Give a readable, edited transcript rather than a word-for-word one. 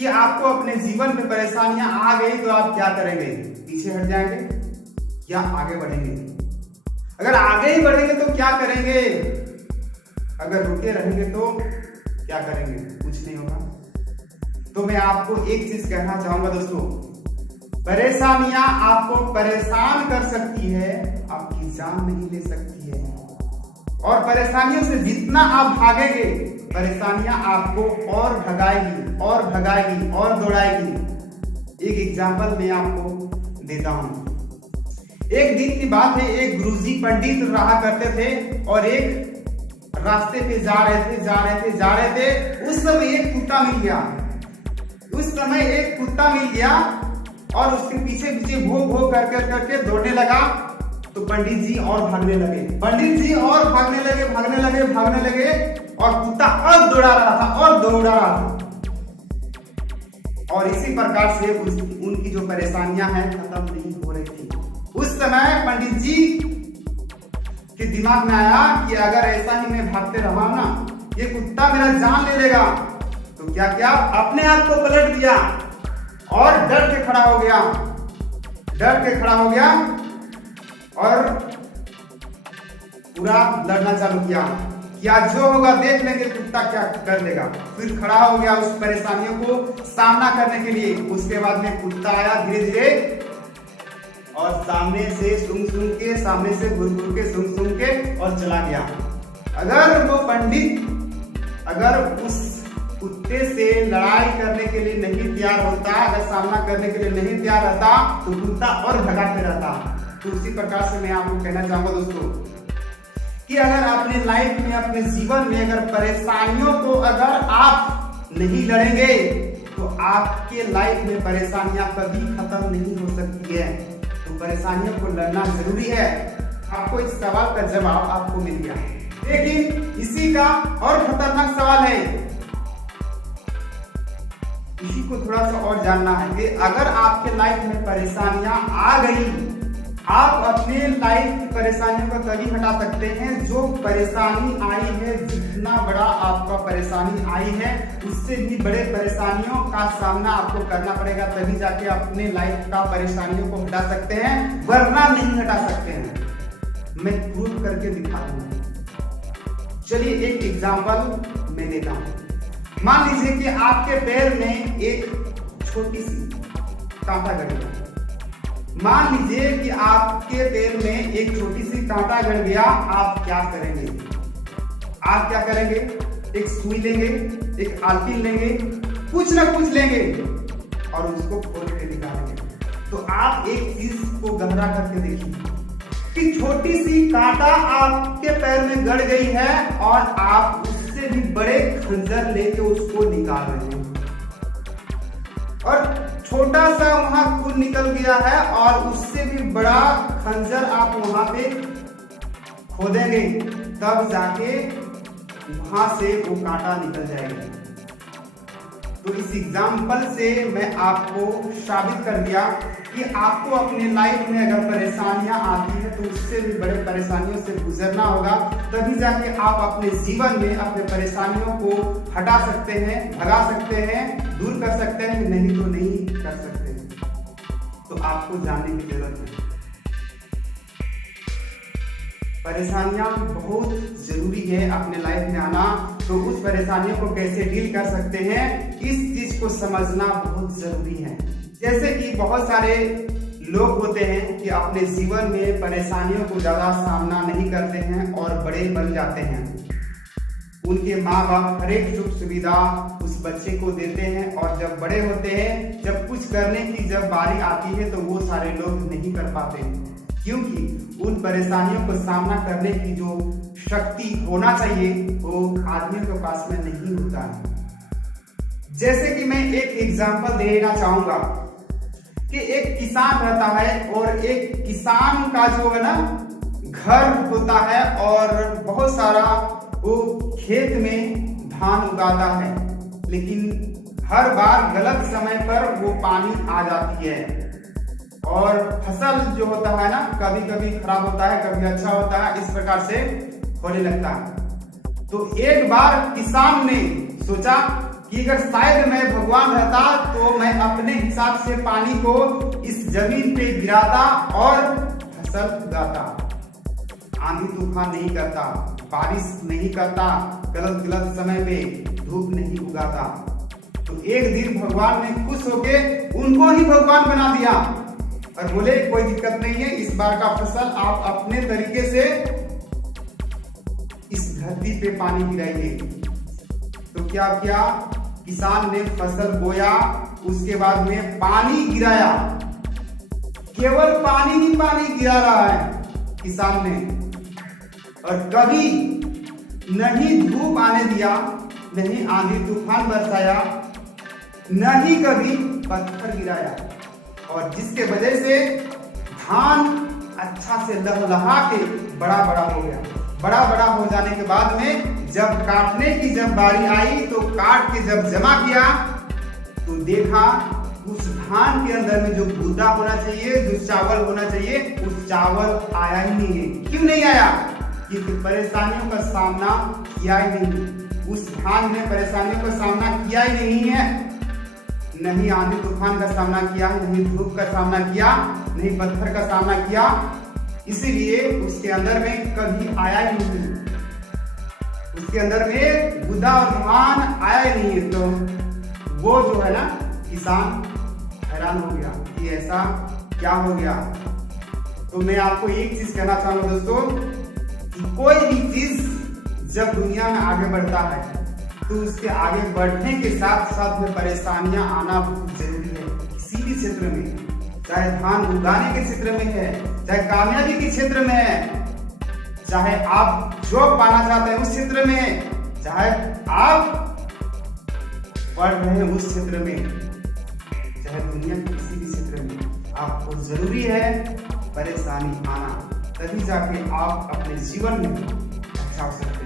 कि आपको अपने जीवन में परेशानियां आ गई तो आप क्या करेंगे? पीछे हट जाएंगे या आगे बढ़ेंगे? अगर आगे ही बढ़ेंगे तो क्या करेंगे? अगर रुके रहेंगे तो क्या करेंगे? कुछ नहीं होगा। तो मैं आपको एक चीज कहना चाहूंगा दोस्तों, परेशानियां आपको परेशान कर सकती है, आपकी जान नहीं ले सकती है। और परेशानियों से जितना आप भागेंगे, परेशानियां आपको और भगाएगी और भगाएगी और दौड़ाएगी। एक एग्जाम्पल मैं आपको देता हूं। एक दिन की बात है, एक गुरुजी पंडित रहा करते थे और एक रास्ते पे जा रहे थे। उस समय एक कुत्ता मिल गया और उसके पीछे पीछे भो भो करके दौड़ने लगा। तो पंडित जी और भागने लगे और कुत्ता और दौड़ा रहा था। और इसी प्रकार से उनकी जो परेशानियां हैं खत्म नहीं हो रही थी। उस समय पंडित जी के दिमाग में आया कि अगर ऐसा ही मैं भागते रहा ना, ये कुत्ता मेरा जान ले लेगा। तो क्या अपने आप को पलट दिया और डर के खड़ा हो गया और पूरा लड़ना चालू किया। क्या जो होगा देख लेंगे, कुत्ता क्या कर देगा। फिर खड़ा हो गया उस परेशानियों को सामना करने के लिए। उसके बाद में कुत्ता आया धीरे और सामने से सूंघ के और चला गया। अगर वो पंडित उस कुत्ते से लड़ाई करने के लिए नहीं तैयार होता, अगर सामना करने के लिए नहीं तैयार रहता, तो कुत्ता और भगाते रहता। तो उसी प्रकार से मैं आपको कहना चाहूंगा दोस्तों कि अगर अपने लाइफ में, अपने जीवन में अगर परेशानियों को अगर आप नहीं लड़ेंगे तो आपके लाइफ में परेशानियां कभी खत्म नहीं हो सकती है। तो परेशानियों को लड़ना जरूरी है। आपको इस सवाल का जवाब आपको मिल गया, लेकिन इसी का और खतरनाक सवाल है, इसी को थोड़ा सा और जानना है कि अगर आपके लाइफ में परेशानियां आ गई, आप अपने लाइफ की परेशानियों को तभी हटा सकते हैं जो परेशानी आई है। जितना बड़ा आपका परेशानी आई है, उससे भी बड़े परेशानियों का सामना आपको करना पड़ेगा, तभी जाके अपने लाइफ का परेशानियों को हटा सकते हैं, वरना नहीं हटा सकते हैं। मैं प्रूव करके दिखा दूंगा। चलिए एक एग्जाम्पल मैं देता हूं। मान लीजिए कि आपके पैर में एक छोटी सी कांटा गड़ गया। मान लीजिए कि आपके पैर में एक छोटी सी कांटा गड़ गया। आप क्या करेंगे? एक सुई लेंगे, एक आलपीन लेंगे, कुछ ना कुछ लेंगे और उसको खोल के निकालेंगे। तो आप एक चीज को गहरा करके देखिए कि छोटी सी कांटा आपके पैर में गड़ गई है और आप उससे भी बड़े खंजर लेके उसको निकाल रहे हैं और छोटा सा वहां खून निकल गया है और उससे भी बड़ा खंजर आप वहां पे खोदेंगे, तब जाके वहां से वो कांटा निकल जाएगा। तो इस एग्जाम्पल से मैं आपको साबित कर दिया कि आपको अपने लाइफ में अगर परेशानियां आती है तो उससे भी बड़े परेशानियों से गुजरना होगा, तभी जाके आप अपने जीवन में अपने परेशानियों को हटा सकते हैं, भगा सकते हैं, दूर कर सकते हैं। नहीं तो नहीं कर सकते। तो आपको जानने की जरूरत है। परेशानियां बहुत जरूरी है अपने लाइफ में आना। तो उस परेशानियों को कैसे डील कर सकते हैं, इस चीज को समझना बहुत जरूरी है। जैसे कि बहुत सारे लोग होते हैं कि अपने जीवन में परेशानियों को ज्यादा सामना नहीं करते हैं और बड़े बन जाते हैं। उनके माँ बाप हर एक सुख सुविधा उस बच्चे को देते हैं और जब बड़े होते हैं, जब कुछ करने की जब बारी आती है तो वो सारे लोग नहीं कर पाते, क्योंकि उन परेशानियों को सामना करने की जो शक्ति होना चाहिए वो आदमी के पास में नहीं होता है। जैसे कि मैं एक एग्जांपल देना चाहूंगा कि एक किसान रहता है और एक किसान का जो है ना घर होता है और बहुत सारा वो खेत में धान उगाता है, लेकिन हर बार गलत समय पर वो पानी आ जाती है और फसल जो होता है ना कभी कभी खराब होता है, कभी अच्छा होता है, इस प्रकार से होने लगता है। तो एक बार किसान ने सोचा कि अगर शायद मैं भगवान रहता तो मैं अपने हिसाब से पानी को इस जमीन पे गिराता और फसल उगाता। आंधी तूफान नहीं करता, बारिश नहीं करता, गलत गलत समय पे धूप नहीं उगाता। तो एक दिन भगवान ने खुश होके उनको ही भगवान बना दिया और बोले कोई दिक्कत नहीं है, इस बार का फसल आप अपने तरीके से इस धरती पे पानी गिराइए। तो क्या किया, किसान ने फसल बोया, उसके बाद में पानी गिराया। केवल पानी ही पानी गिरा रहा है किसान ने, और कभी नहीं धूप आने दिया, नहीं आंधी तूफान बरसाया, नहीं कभी पत्थर गिराया। और जिसके वजह से धान अच्छा से लहलहा के बड़ा बड़ा हो गया। बड़ा बड़ा हो जाने के बाद में जब काटने की जब बारी आई तो काट के जब जमा किया तो देखा उस धान के अंदर में जो गूदा होना चाहिए, जो चावल होना चाहिए, उस चावल आया ही नहीं है। क्यों नहीं आया? क्योंकि परेशानियों का सामना किया ही नहीं। उस धान ने परेशानियों का सामना किया ही नहीं है। नहीं आंधी तूफान का सामना किया, नहीं धूप का सामना किया, नहीं पत्थर का सामना किया, इसीलिए उसके अंदर में कभी आया ही नहीं। उसके अंदर में गूदा और धान आया ही नहीं है। तो वो जो है ना किसान हैरान हो गया कि ऐसा क्या हो गया। तो मैं आपको एक चीज कहना चाहूंगा दोस्तों कि कोई भी चीज जब दुनिया में आगे बढ़ता है तो उसके आगे बढ़ने के साथ साथ में परेशानियां आना बहुत जरूरी है। किसी भी क्षेत्र में, चाहे धान उगाने के क्षेत्र में है, चाहे कामयाबी के क्षेत्र में है, चाहे आप जॉब पाना चाहते हैं उस क्षेत्र में, चाहे आप पढ़ रहे हैं उस क्षेत्र में, चाहे दुनिया के किसी भी क्षेत्र में, आपको जरूरी है परेशानी आना, तभी जाके आप अपने जीवन में अच्छा हो सकते हैं।